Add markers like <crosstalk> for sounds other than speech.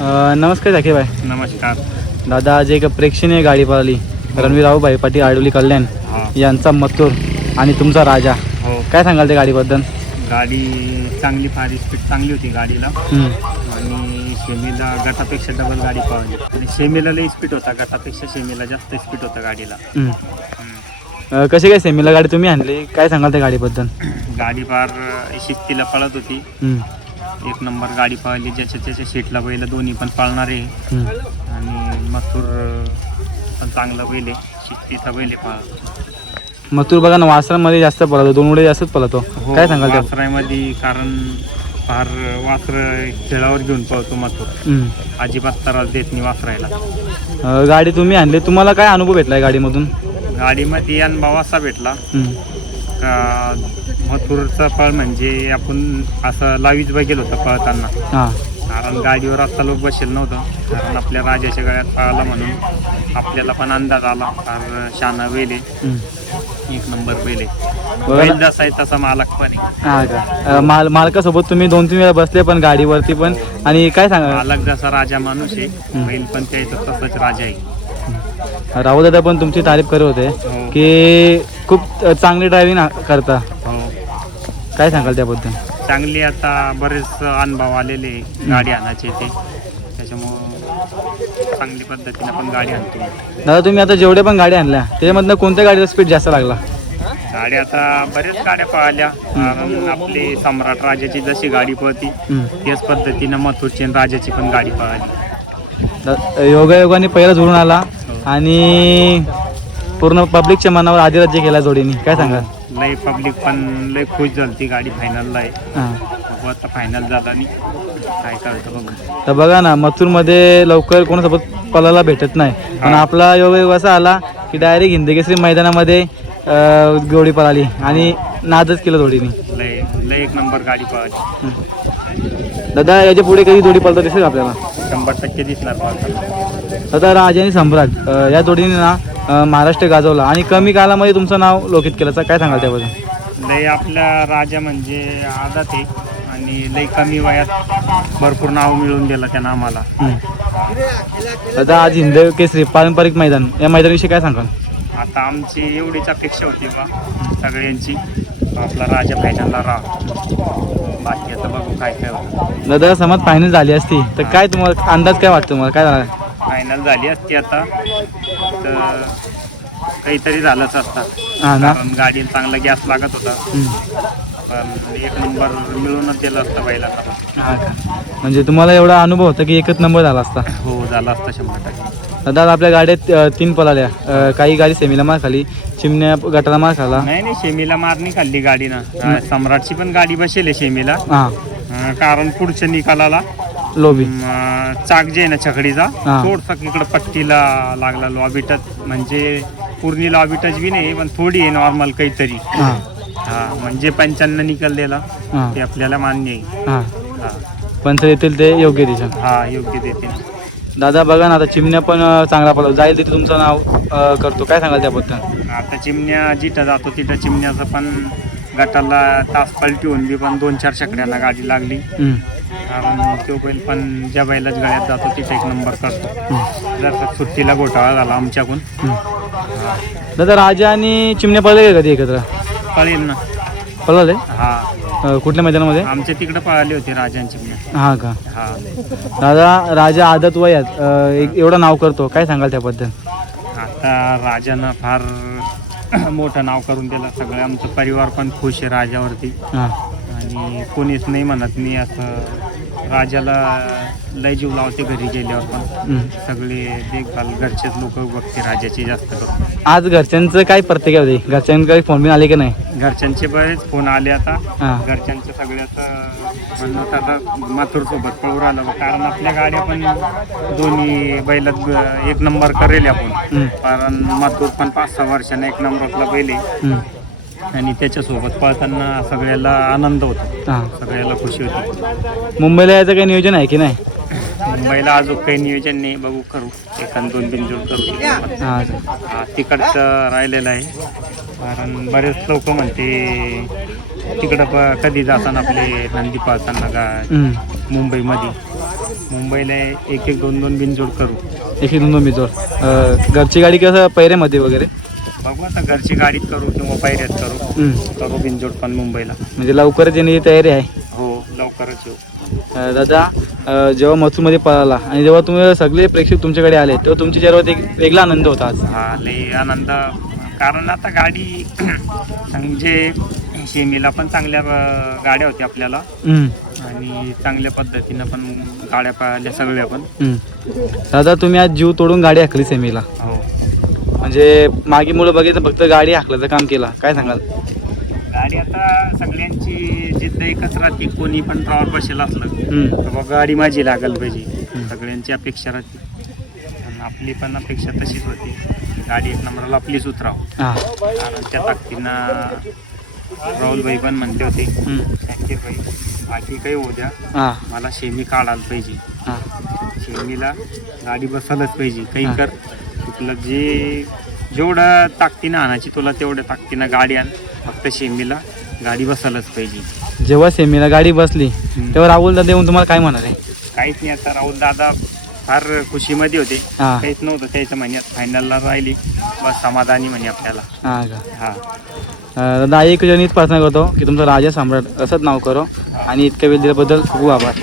अ, नमस्कार झाकीर भाई नमस्कार. दादा आज एक प्रेक्षणीय गाडी पळाली रणवीर भाई पाटील आडवली कल्याण हा. यांचा मथुर आणि तुमचा राजा. हो. काय सांगाल त्या गाडीबद्दल? गाडी चांगली फार स्पीड चांगली होती गाडीला. हम्म. आणि शेमीला गटापेक्षा डबल गाडी पळवली आणि शेमीला लई स्पीड होता गटापेक्षा शेमीला जास्त स्पीड होता गाडीला. हम्म. हम्म. अ, कशी काय सेमीला गाडी तुम्ही आणली? काय सांगाल त्या गाडीबद्दल? गाडी फार शिफ्टीला पळत होती. हम्म. एक नंबर गाडी पळली ज्याच्या त्याच्या सीटला बैल दोन्ही पण पळणारे. हम्म. आणि मथुर पण चांगला बैल आहे. शिफ्टीचा बैल आहे पळा मथुर बघा ना वासरांमध्ये जास्त पळतो दोन उडे जास्तच पळतो. हो, काय सांगाल त्या वासरामध्ये कारण फार वासर खेळावर घेऊन पळतो मथुर. हम्म. अजिबात त्रास देत नाही वासरायला. अ, गाडी तुम्ही आणली तुम्हाला काय अनुभव भेटलाय गाडीमधून? गाडीमध्ये अनुभव असा भेटला. हम्म. मथुरचा पळ म्हणजे आपण असं लावीच बघेल होतं पळताना. हां. कारण गाडीवर आता लोक बसेल नव्हतं. कारण आपल्या राजाच्या गळ्यात पळाला म्हणून आपल्याला पण अंदाज आला. फार शाना वेले. एक नंबर वेले बघा बैल. जसा आहे तसा मालक पण आहे. हा का? अ, माल मालकासोबत तुम्ही दोन तीन वेळा बसले पण गाडीवरती पण. आणि काय सांगा? मालक जसा राजा माणूस आहे बैल पण त्याचा तसाच राजा आहे. राहुल दादा पण तुमची तारीफ करत होते हो. की खूप चांगली ड्रायव्हिंग करता. हो. काय सांगाल त्याबद्दल? चांगली आता बरेच अनुभव आलेले गाडी आणायचे ते. त्याच्यामुळं चांगली पद्धतीने पण गाडी आणतो. दादा तुम्ही आता जेवढे पण गाड्या आणल्या त्याच्यामधनं कोणत्या गाडीचा स्पीड जास्त लागला? गाडी आता बरेच गाड्या कारण आपली सम्राट राजाची जशी गाडी पळती. त्याच पद्धतीनं मथुरची राजाची पण गाडी पळाली. योगायोगाने पहिला जोडून आला. आणि पूर्ण पब्लिकच्या मनावर आधिराज्य केला जोडीने. काय सांगाल? लय पब्लिक पण लय खुश झाली ती गाडी फायनलला आहे बघू आता फायनल झाला नाही काय करतं बघू. तर बघा ना मथुरमध्ये लवकर कोणासोबत पलाला भेटत नाही. पण. आपला योगायोग असा आला की डायरेक्ट हिंदकेसरी मैदानामध्ये अं, जोडी पळाली आणि नादच केलं जोडीने. लय लय एक नंबर गाडी पळाली. दादा याच्यापुढे कधी जोडी पळतात दिसेल आपल्याला? शंभर टक्के दिसणार दादा राजा आणि सम्राट अं, या जोडीने ना अं, महाराष्ट्र गाजवला. आणि कमी कालामध्ये तुमचं नाव लोकित केलं काय सांगाल त्याबद्दल? लय आपला राजा म्हणजे आदात आहे. आणि लय कमी वयात भरपूर नाव मिळवून दिलं त्यानं आम्हाला. हम्म. दादा आज हिंद केसरी पारंपरिक मैदान या मैदानाविषयी काय सांगाल? आता आमची एवढीच अपेक्षा होती बा सगळ्यांची. आपला राजा फायनलला राहा. बाकी आता बघू काय काय होतं. दादा समज फायनल झाली असती तर काय तुम्हाला अंदाज काय वाटतो तुम्हाला? काय झाला? फायनल झाली असती आता तर काहीतरी झालंच असतं. हा ना. कारण गाडीला चांगला गॅस लागत होता. हम्म. पण एक नंबर मिळूनच दिला असता बैलाला हा का? म्हणजे तुम्हाला एवढा अनुभव होता की एकच नंबर झाला असता? हो झाला असता शंभर टक्के. दादा आपल्या गाड्यात अं, तीन पळाल्या. अं, काही गाडी सेमीला मार खाली. चिमण्या गटाला मार खाला. नाही नाही शेमीला मारणी खाल्ली गाडीनं. अं, सम्राटची पण गाडी बसेल आहे शेमीला हा. अं, कारण पुढच्या निकालाला लोबी अं, चाक जे आहे ना छकडीचा हा. थोडसा इकडं पट्टीला लागला लॉबी टच म्हणजे पूर्ण लॉबी टच बी नाही पण थोडी आहे नॉर्मल काहीतरी. हा. हा म्हणजे पंच्याण्णव निकाल दिला. हा. ते आपल्याला मान्य आहे. हा. हा. पंच येतील ते योग्य दिशा हा योग्य देते दादा बघा ना आता चिमण्या पण चांगला पळतो. जाईल तिथे तुमचं नाव करतो. काय सांगाल त्याबद्दल? आता चिमण्या जिथं जातो तिथं चिमण्याचं पण गटाला तास पलटी बी पण दोन चार चकड्याला गाडी लागली. हम्म. कारण तो बैल पण ज्या बैलाच गळ्यात जातो तिथे एक नंबर करतो. जर का सुट्टीला घोटाळा झाला आमच्याकडून. दादा राजा आणि चिमण्या पळले का कधी एकत्र? कळेल ना. पळवले हा. अं, कुठल्या मैदानामध्ये? आमच्या तिकडे पळाली होती राजांची हा का? हा. दादा राजा आदत वयात अं, एक- एवढं नाव करतो. काय सांगाल त्याबद्दल? आता राजानं फार <clears throat> मोठं नाव करून दिलं. सगळं आमचं परिवार पण खुश आहे राजावरती. हां. आणि कोणीच नाही म्हणत मी असं राजाला लय जीव लावते घरी गेल्यावर पण. हम्म. सगळे देखभाल घरचेच लोक बघते राजाची जास्त करून. आज घरच्यांचं काय होती घरच्यांनी काही फोन बिन आले की नाही? घरच्यांचे बरेच फोन आले आता. हां. घरच्यांचं सगळ्याचं म्हणणं होतं आता माथूर सोबत पळू राहिलं बा. कारण आपल्या गाड्या पण दोन्ही बैलात ग- एक नंबर करेल आपण. कारण माथूर पण पाच सहा वर्षाने एक नंबरला बैल आहे. हम्म. आणि त्याच्यासोबत पळताना सगळ्याला आनंद होतो. हां. सगळ्याला खुशी होती. मुंबईला यायचं काही नियोजन आहे की नाही? मुंबईला अजून काही नियोजन नाही बघू करू. एखाद दोन बिनजोड करू. तिकडं. हां. हा, तिकडचं राहिलेलं आहे. कारण बरेच लोक म्हणते तिकडं प- कधी जाताना आपले नंदी पाळताना का. मुंबईमध्ये. मुंबईला एक एक दोन दोन बिनजोड करू. एक दोन दोन बिजोड अं, घरची गाडी कसं पैऱ्यामध्ये वगैरे? बघू आता घरची गाडीत करू किंवा पायऱ्यात करू. हम्म. करू बिनजोड पण मुंबईला. म्हणजे लवकरच येण्याची तयारी आहे. हो लवकरच येऊ. अं, दादा जेव्हा मथुरमध्ये पळाला आणि जेव्हा तुम्ही सगळे प्रेक्षक तुमच्याकडे आले तेव्हा तुमच्या चेहऱ्यावर एक वेगळा आनंद होता आज. हा लय आनंद. कारण आता गाडी म्हणजे शेमीला पण चांगल्या अं, गाड्या होत्या आपल्याला. हम्म. आणि चांगल्या पद्धतीनं पण गाड्या पाहिल्या सगळ्या पण. हम्म. दादा तुम्ही आज जीव तोडून गाडी हाकली सेमीला हो. म्हणजे मागे मुलं बघितलं फक्त गाडी हाकल्याचं काम केलं काय सांगाल? गाडी आता सगळ्यांची जिद्द एकच राहते कोणी पण ड्रायव्हर बसेल असलं हम्म. तर बा गाडी माझी लागल पाहिजे. सगळ्यांची अपेक्षा राहते. आणि आपली पण अपेक्षा तशीच होती. गाडी एक नंबरला आपलीच उतराव. हां. कारण त्या ताकदीनं राहुलभाई पण म्हणले होते हम्म. शाकीर भाई. बाकी काही होऊ द्या. हां. मला शेमी काढायला पाहिजे. हां. शेमीला गाडी बसायलाच पाहिजे. काही हा. कर. तुला जे जेवढं ताकदीनं आणायची तुला तेवढ्या ताकदीनं गाडी आण. फक्त शेमीला गाडी बसायलाच पाहिजे. जेव्हा सेमीला गाडी बसली तेव्हा राहुल दादा येऊन तुम्हाला काय आहे काहीच नाही आता राहुल दादा फार खुशीमध्ये होते. हां. काहीच नव्हतं त्याच्या महिन्यात. फायनलला राहिली. बस समाधानी म्हणे आपल्याला. हां का? हा. अं, दादा एक जणीच प्रार्थना करतो की तुमचा राजा सम्राट असंच नाव करो आणि इतक्या वेळ दिल्याबद्दल खूप आभार.